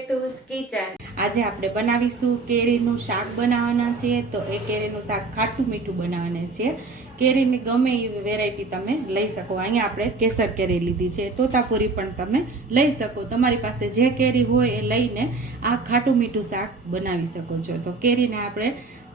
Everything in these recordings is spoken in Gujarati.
હેતુસ કિચન। આજે આપણે બનાવીશું કેરીનું શાક બનાવવાના છે। તો એ કેરીનું શાક ખાટું મીઠું બનાવવાના છે। કેરીની ગમે એવી વેરાયટી તમે લઈ શકો। અહીંયા આપણે કેસર કેરી લીધી છે, તોતાપુરી પણ તમે લઈ શકો। તમારી પાસે જે કેરી હોય એ લઈને આ ખાટું મીઠું શાક બનાવી શકો છો। તો કેરીને આપણે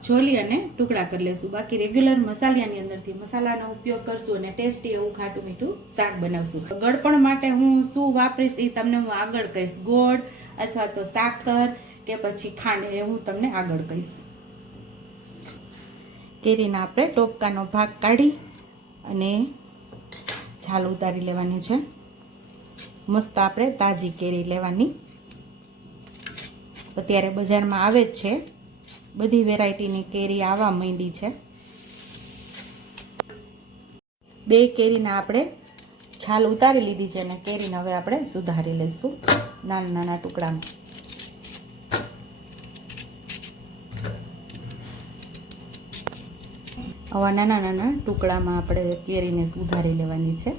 છોલી અને ટુકડા કરી લેશું। બાકી રેગ્યુલર મસાલાની અંદરથી મસાલાનો ઉપયોગ કરશું અને ટેસ્ટી એવું ખાટું મીઠું શાક બનાવશું। ગળપણ માટે હું શું વાપરીશ એ તમને હું આગળ કહીશ। ગોળ અથવા તો સાકર કે પછી ખાંડ એ હું તમને આગળ કહીશ। કેરીના આપણે ટોપકાનો ભાગ કાઢી અને છાલ ઉતારી લેવાની છે। મસ્ત આપણે તાજી કેરી લેવાની। અત્યારે બજારમાં આવે જ છે, બધી વેરાયટીની કેરી આવવા માંડી છે। બે કેરીના આપણે છાલ ઉતારી લીધી છે અને કેરીને હવે આપણે સુધારી લઈશું નાના નાના ટુકડામાં। આવા નાના નાના ટુકડામાં આપણે કેરીને સુધારી લેવાની છે।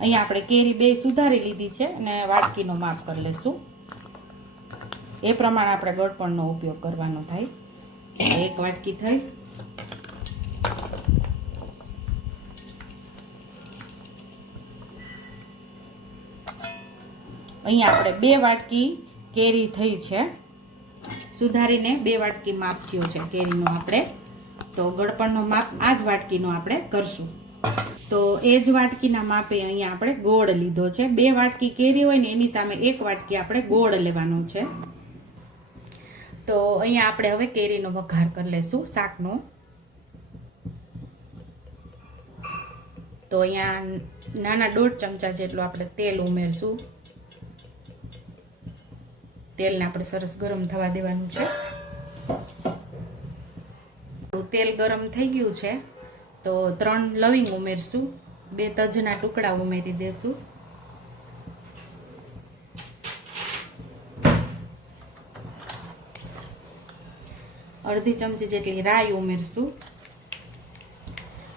અહીંયા આપણે કેરી બે સુધારી લીધી છે અને વાટકીનો માપ કરી લઈશું। એ પ્રમાણે આપણે ગળપણનો ઉપયોગ કરવાનો થાય। એક વાટકી થઈ। અહીંયા આપણે બે વાટકી કેરી થઈ છે, સુધારીને બે વાટકી માપ થયો છે કેરીનો આપણે। તો ગળપણનો માપ આ જ વાટકીનો આપણે કરશું। તો એ જ વાટકીના માપે અહીંયા આપણે ગોળ લીધો છે। બે વાટકી કેરી હોય ને એની સામે એક વાટકી આપણે ગોળ લેવાનો છે। તો અહીંયા આપણે હવે કેરીનો વઘાર કરી લઈશું શાકનો। તો અહીંયા નાના 1.5 ચમચા જેટલું આપણે તેલ ઉમેરશું। તેલને આપણે સરસ ગરમ થવા દેવાનું છે। તેલ ગરમ થઈ ગયું છે તો 3 લવિંગ ઉમેરશું, 2 તજના ટુકડા ઉમેરી દેશું, 1/2 ચમચી જેટલી રાઈ ઉમેરશું,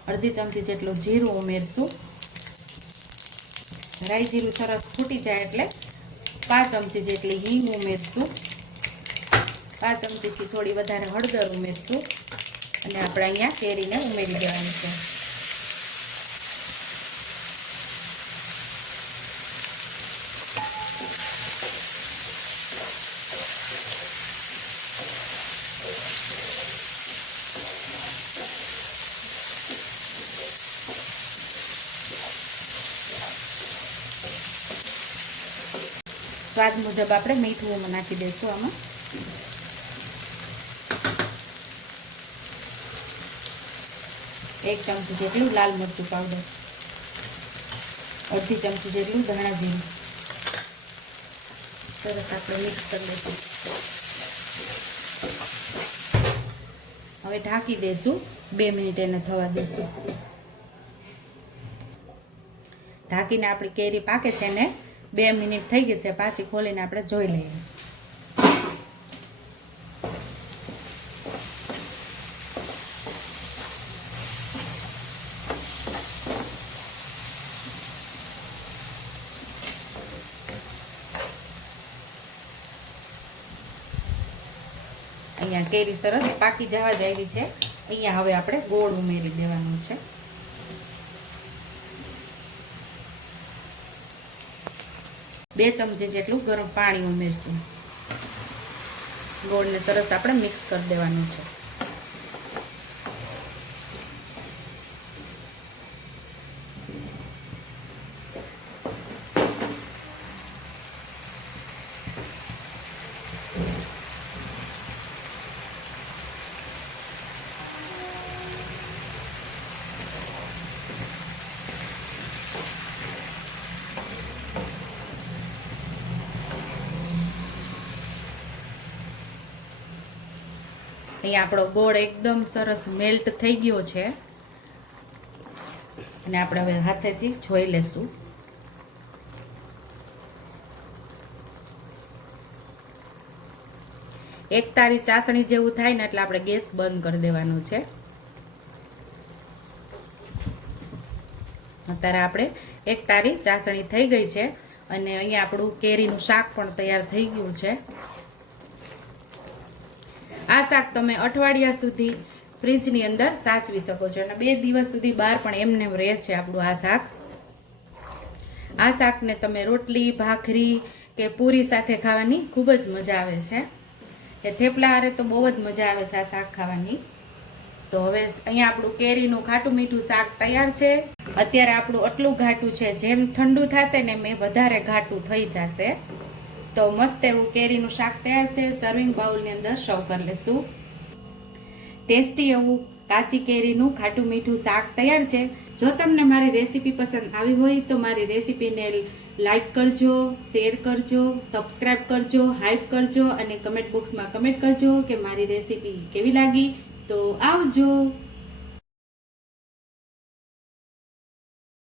1/2 ચમચી જેટલું જીરું ઉમેરશું। રાઈ જીરું સરસ ફૂટી જાય એટલે 5 ચમચી જેટલી હિંગ ઉમેરશું, 5 ચમચીથી થોડી વધારે હળદર ઉમેરશું અને આપણે અહીંયા કેરીને ઉમેરી દેવાની છે। સ્વાદ મુજબ આપણે મીઠું નાખી દઈશું આમાં। એક ચમચી જેટલું લાલ મરચું પાવડર, 1/2 ચમચી જેટલું ધાણા જીરું સરસ આપણે મિક્સ કરી દઈશું। હવે ઢાંકી દઈશું, 2 મિનિટ એને થવા દઈશું। ઢાંકીને આપણી કેરી પાકે છે ને 2 મિનિટ થઈ ગઈ છે, પાછી ખોલીને આપણે જોઈ લઈએ। અહીંયા કેરી સરસ પાકી જવા જ આવી છે। અહીંયા હવે આપણે ગોળ ઉમેરી દેવાનું છે। બે ચમચી જેટલું ગરમ પાણી ઉમેરશું। ગોળને સરસ આપણે મિક્સ કરી દેવાનું છે। અહીંયા આપણો ગોળ એકદમ સરસ મેલ્ટ થઈ ગયો છે અને આપણે હવે હાથેથી જોઈ લેશું। એક તારી ચાસણી જેવું થાય ને એટલે આપણે ગેસ બંધ કરી દેવાનો છે। અત્યારે આપણે એક તારી ચાસણી થઈ ગઈ છે અને અહીંયા આપણું કેરીનું શાક પણ તૈયાર થઈ ગયું છે. આ શાક તમે અઠવાડિયા સુધી ફ્રીજની અંદર સાચવી શકો છો અને 2 દિવસ સુધી બહાર પણ એમને રહે છે આપણું આ શાક. આ શાકને તમે રોટલી, ભાખરી કે પૂરી સાથે ખાવાની ખૂબ જ મજા આવે છે. એ થેપલા હારે તો બહુ જ મજા આવે છે આ શાક ખાવાની. તો હવે અહીંયા આપણું કેરીનું ખાટું મીઠું શાક તૈયાર છે. અત્યારે આપણું આટલું ઘાટું છે, જેમ ઠંડુ થશે ને એમ વધારે ઘાટું થઈ જશે. તો મસ્ત એવું કેરીનું શાક તૈયાર છે. સર્વિંગ બાઉલની અંદર સર્વ કરી લેશું. ટેસ્ટી એવું કાચી કેરીનું ખાટું મીઠું શાક તૈયાર છે. જો તમને મારી રેસીપી પસંદ આવી હોય તો મારી રેસીપીને લાઈક કરજો, શેર કરજો, સબસ્ક્રાઈબ કરજો, હાઈપ કરજો અને કમેન્ટ બોક્સમાં કમેન્ટ કરજો કે મારી રેસીપી કેવી લાગી. તો આવજો.